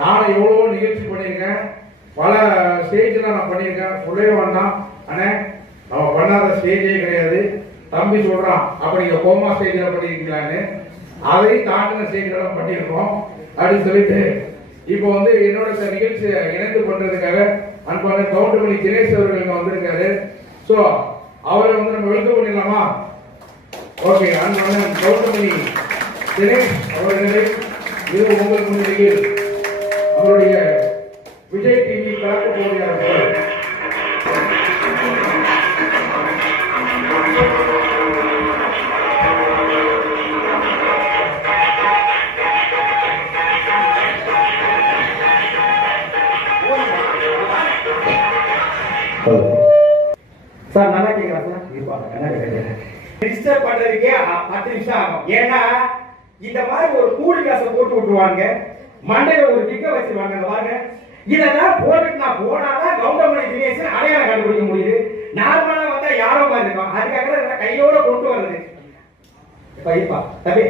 நானும் எவ்வளவோ நிகழ்ச்சி பண்ணியிருக்கேன், பல ஸ்டேஜ்ல நான் பண்ணியிருக்கேன். சொல்லவே வேண்டாம் அண்ணே, நம்ம பண்ணாத ஸ்டேஜே கிடையாது. தம்பி சொல்றான், அப்ப நீங்க கோமா ஸ்டேஜ்ல பண்ணிருக்கீங்களான்னு, அதையும் தாண்டின ஸ்டேஜ்ல பண்ணியிருக்கோம் அப்படின்னு சொல்லிட்டு இப்போ வந்து என்னோட நிகழ்ச்சி இணைந்து பண்றதுக்காக அன்பான கவுண்டமணி தினேஷ் அவர்கள் வந்திருக்காரு. ஸோ அவரை வந்து நம்ம வெல்கம் பண்ணிடலாமா? ஓகே, அன்பான கவுண்டமணி தினேஷ் அவர்களை இது உங்கள் முன்னிலையில் அவருடைய விஜய் டிவி கலக்க போகிறார்கள். சார் நல்லா கேட்கலாம் சார். ரிஜிஸ்டர் பண்றதுக்கே 10 நிமிஷம் ஆகும். ஏன்னா இந்த மாதிரி ஒரு கூலி காசை போட்டு விட்டுருவாங்க, மண்டையில ஒரு விக்க வச்சிருவாங்க. பாருங்க, இதெல்லாம் போட்டுட்டு நான் போனாதான் கவுண்டமணி தினேஷ் அடையாளம் கண்டுபிடிக்க முடியுது. நார்மலா வந்தா யாரோ மாதிரி இருக்கும். அதுக்காக கையோட கொண்டு வர்றது. தம்பி